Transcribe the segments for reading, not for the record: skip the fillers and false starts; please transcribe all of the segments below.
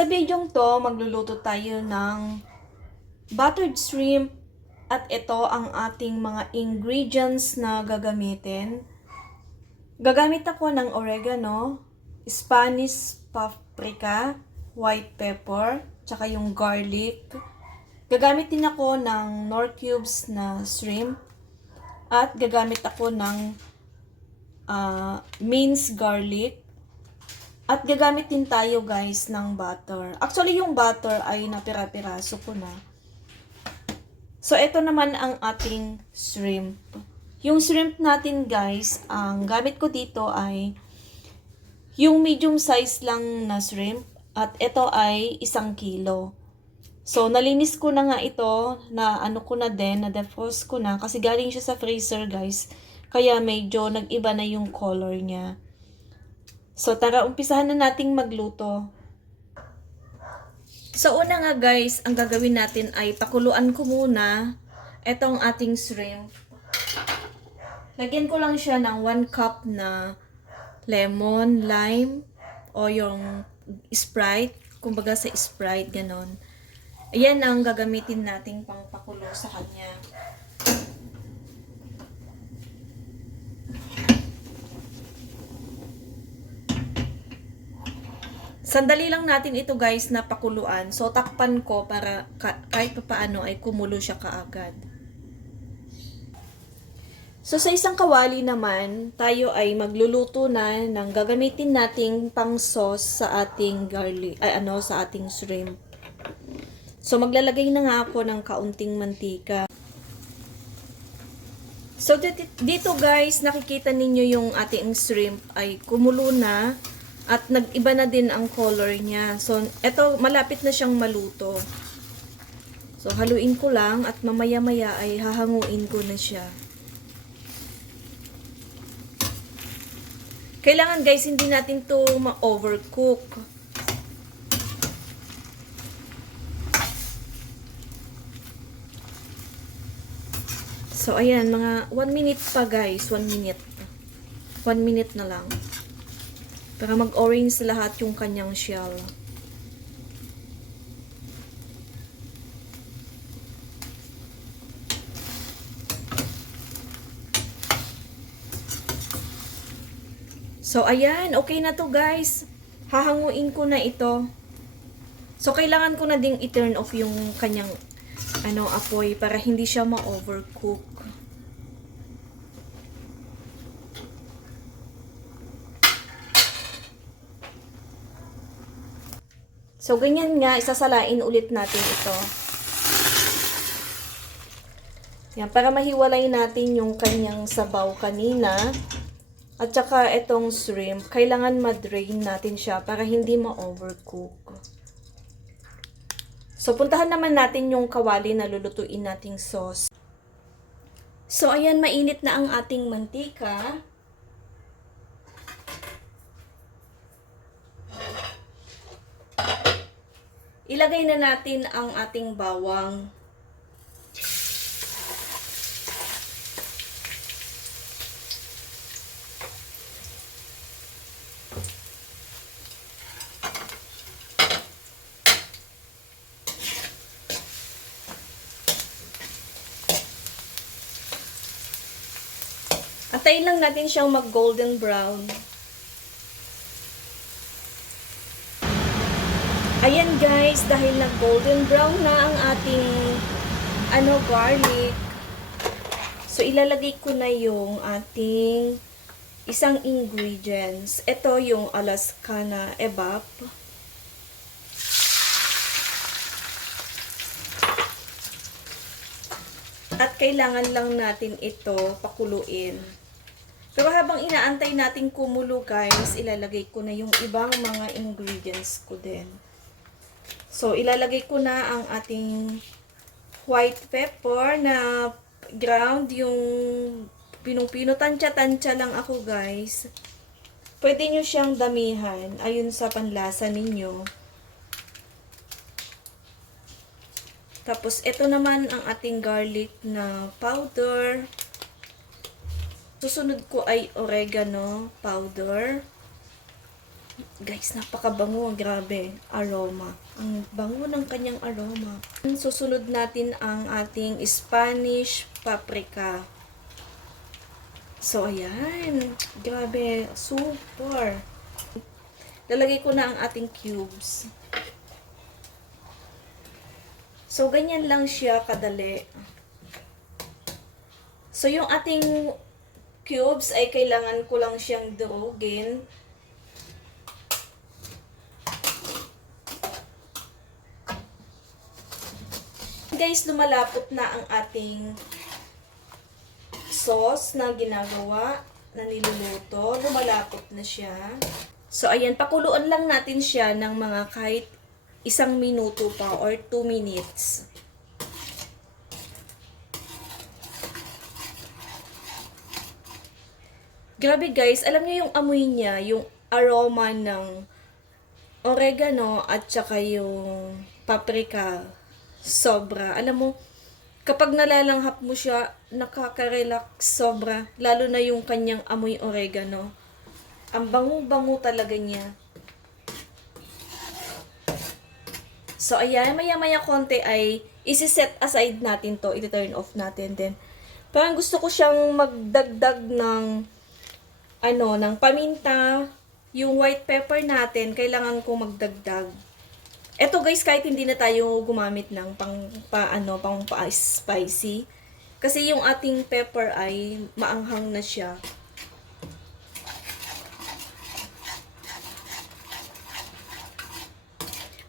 Sa videong to, magluluto tayo ng buttered shrimp at ito ang ating mga ingredients na gagamitin. Gagamit ako ng oregano, Spanish paprika, white pepper, tsaka yung garlic. Gagamit din ako ng Knorr cubes na shrimp at gagamit ako ng minced garlic. At gagamit din tayo guys ng butter. Actually yung butter ay napira-piraso ko na. So ito naman ang ating shrimp. Yung shrimp natin guys, ang gamit ko dito ay yung medium size lang na shrimp. At ito ay 1 kilo. So nalinis ko na nga ito, na ano ko na din, na defrost ko na. Kasi galing siya sa freezer guys. Kaya medyo nag-iba na yung color niya. So, tara, umpisahan na nating magluto. So, una nga guys, ang gagawin natin ay pakuluan ko muna itong ating shrimp. Lagyan ko lang siya ng 1 cup na lemon, lime, o yung Sprite. Kumbaga sa Sprite, ganon. Ayan ang gagamitin nating pangpakulo sa kanya. Sandali lang natin ito guys na pakuluan. So takpan ko para kahit paano ay kumulo siya kaagad. So sa isang kawali naman, tayo ay magluluto na ng gagamitin nating pang sauce sa ating garlic, sa ating shrimp. So maglalagay na nga ako ng kaunting mantika. So dito guys, nakikita ninyo yung ating shrimp ay kumulo na. At nag-iba na din ang color niya. So, eto, malapit na siyang maluto. So, haluin ko lang at mamaya-maya ay hahanguin ko na siya. Kailangan guys, hindi natin to ma-overcook. So, ayan, mga 1 minute pa guys. 1 minute. 1 minute na lang. Para mag-orange lahat yung kanyang shell. So, ayan. Okay na to guys. Hahanguin ko na ito. So, kailangan ko na ding i-turn off yung kanyang apoy para hindi siya ma-overcook. So, ganyan nga, isasalain ulit natin ito. Yan, para mahiwalay natin yung kanyang sabaw kanina. At saka itong shrimp, kailangan ma-drain natin siya para hindi ma-overcook. So, puntahan naman natin yung kawali na lulutuin nating sauce. So, ayan, mainit na ang ating mantika. Ilagay na natin ang ating bawang. Antayin lang natin siyang mag-golden brown. Ayan guys, dahil nag-golden brown na ang ating garlic. So ilalagay ko na yung ating isang ingredients. Ito yung Alaskana Evap. At kailangan lang natin ito pakuluin. Pero habang inaantay natin kumulo guys, ilalagay ko na yung ibang mga ingredients ko din. So, ilalagay ko na ang ating white pepper na ground, yung pinong-pino, tansya-tansya lang ako guys. Pwede nyo siyang damihan, ayun sa panlasa ninyo. Tapos, ito naman ang ating garlic na powder. Susunod ko ay oregano powder. Guys, napakabango. Grabe. Aroma. Ang bango ng kanyang aroma. Susunod natin ang ating Spanish paprika. So, ayan. Grabe. Super. Lalagay ko na ang ating cubes. So, ganyan lang siya kadali. So, yung ating cubes ay kailangan ko lang siyang durugin. Guys, lumalapot na ang ating sauce na ginagawa, na niluluto. Lumalapot na siya. So, ayan, pakuluan lang natin siya ng mga kahit 1 minuto pa or 2 minutes. Grabe guys, alam niyo yung amoy niya, yung aroma ng oregano at saka yung paprika. Sobra. Alam mo, kapag nalalanghap mo siya, nakaka-relax sobra. Lalo na yung kanyang amoy oregano. Ang bango-bango talaga niya. So, ayan, maya-maya konti ay isi-set aside natin to. I-turn off natin din. Parang gusto ko siyang magdagdag ng ng paminta. Yung white pepper natin, kailangan ko magdagdag. Eto guys, kahit hindi na tayo gumamit ng pang spicy. Kasi yung ating pepper ay maanghang na siya.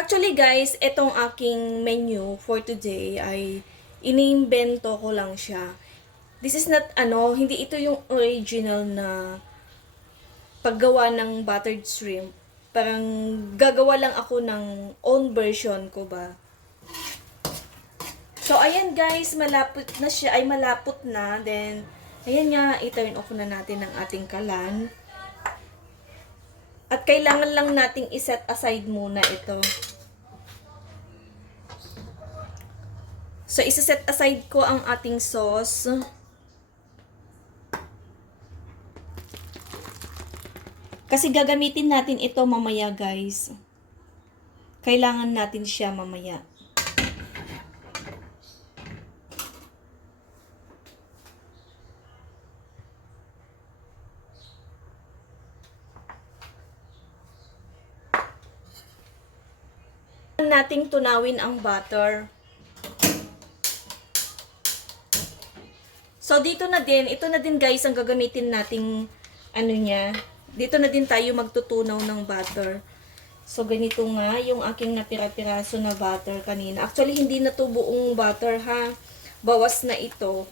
Actually guys, etong aking menu for today ay iniimbento ko lang siya. This is not hindi ito yung original na paggawa ng buttered shrimp. Parang gagawa lang ako ng own version ko ba. So, ayan guys, malapot na siya, ay malapot na. Then, ayan nga, i-turn off na natin ang ating kalan. At kailangan lang nating iset aside muna ito. So, isa-set aside ko ang ating sauce. Kasi gagamitin natin ito mamaya guys. Kailangan natin siya mamaya. Nating tunawin ang butter. So dito na din, ito na din guys ang gagamitin nating dito na din tayo magtutunaw ng butter. So, ganito nga yung aking napira-piraso na butter kanina. Actually, hindi na to buong butter ha. Bawas na ito.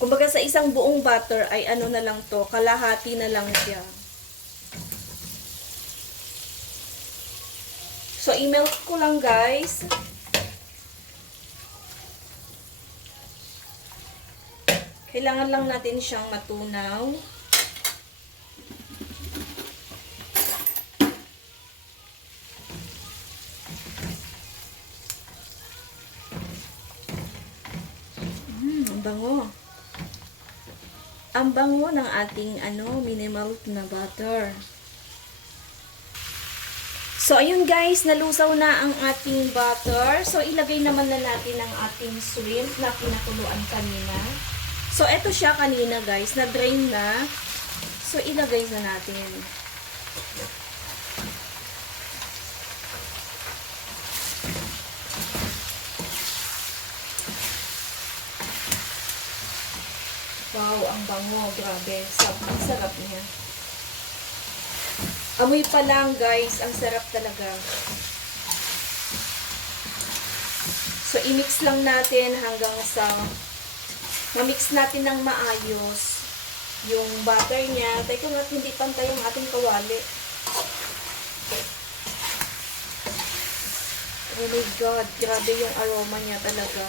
Kumbaga sa isang buong butter ay na lang to, kalahati na lang siya. So, i-melt ko lang guys. Kailangan lang natin siyang matunaw. Ang bango. Ang bango ng ating mini-melt na butter. So, ayun guys, nalusaw na ang ating butter. So, ilagay naman na natin ang ating shrimp na pinakuluan kanina. So, eto siya kanina guys, na-drain na. So, ilagay na natin. Wow, ang bango. Grabe. Ang sarap niya. Amoy pa lang guys, ang sarap talaga. So, i-mix lang natin hanggang sa ma-mix natin ng maayos yung butter niya. Teka nga, hindi pantay yung ating kawali. Oh my God, grabe yung aroma niya talaga.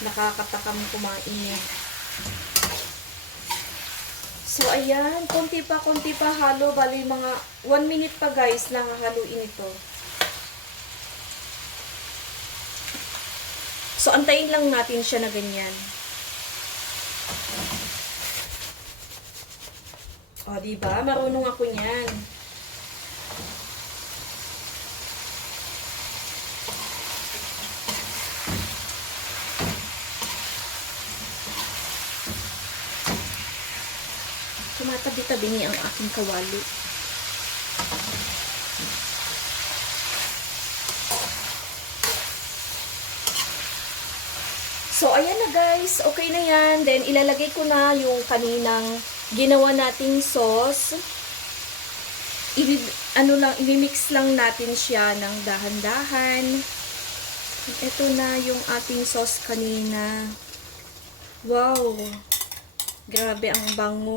Nakakatakam kumain. So, ayan. Konti pa halo. Bali, mga 1 minute pa guys na haluin ito. So, antayin lang natin siya na ganyan. O, diba? Marunong ako niyan. Tumatabi-tabi niya ang aking kawali. So, ayan na guys. Okay na yan. Then, ilalagay ko na yung kaninang ginawa nating sauce. I-mix lang natin siya ng dahan-dahan. Ito na yung ating sauce kanina. Wow! Grabe ang bango.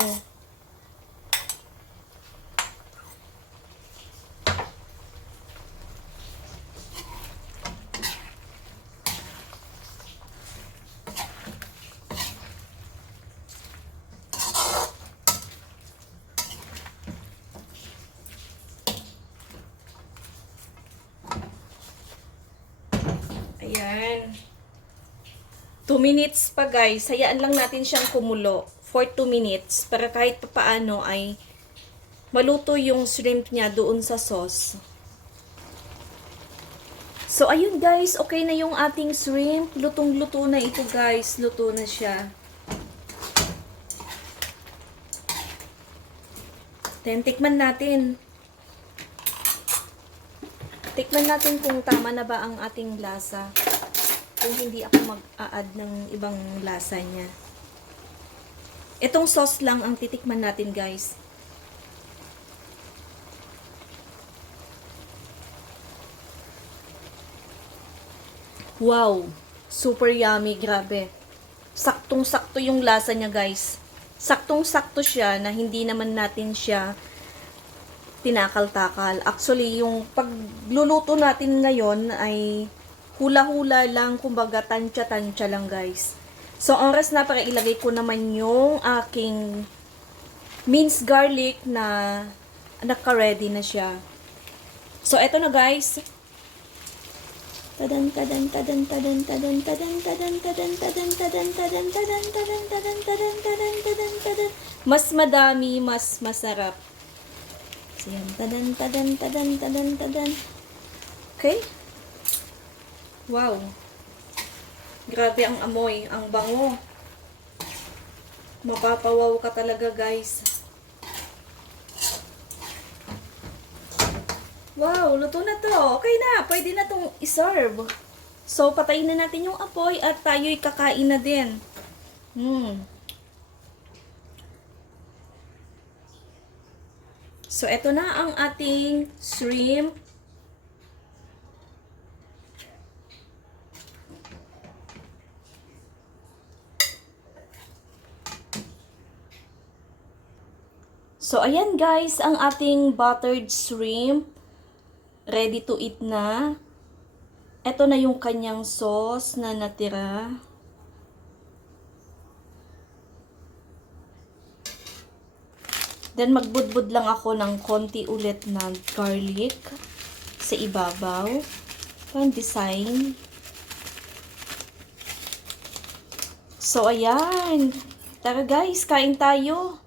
Ayan. 2 minutes pa guys. Hayaan lang natin siyang kumulo for 2 minutes para kahit papaano ay maluto yung shrimp niya doon sa sauce. So, ayun guys. Okay na yung ating shrimp. Lutong-luto na ito guys. Luto na siya. Then, tikman natin. Tikman natin kung tama na ba ang ating lasa. Kung hindi ako mag-a-add ng ibang lasa niya. Itong sauce lang ang titikman natin guys. Wow! Super yummy, grabe. Saktong-sakto yung lasa niya guys. Saktong-sakto siya na hindi naman natin siya tinakal-takal. Actually, yung pagluluto natin ngayon ay hula-hula lang, kumbaga tansya-tansya lang guys. So, oras na para ilagay ko naman yung aking minced garlic na naka-ready na siya. So, eto na guys. Tadan tadan tadan tadan tadan tadan tadan tadan tadan tadan tadan tadan tadan tadan tadan tadan tadan tadan. Mas madami, mas masarap. So, yan. Tadan tadan tadan tadan tadan. Okay? Wow. Grabe ang amoy, ang bango. Mapapawaw ka talaga, guys. Wow, luto na to. Okay na, pwede na tong iserve. So, patayin na natin yung apoy at tayo'y kakain na din. So, eto na ang ating shrimp. So, ayan guys, ang ating buttered shrimp. Ready to eat na. Ito na yung kanyang sauce na natira. Then, magbudbud lang ako ng konti ulit na garlic sa ibabaw. Pang design. So, ayan. Tara guys, kain tayo.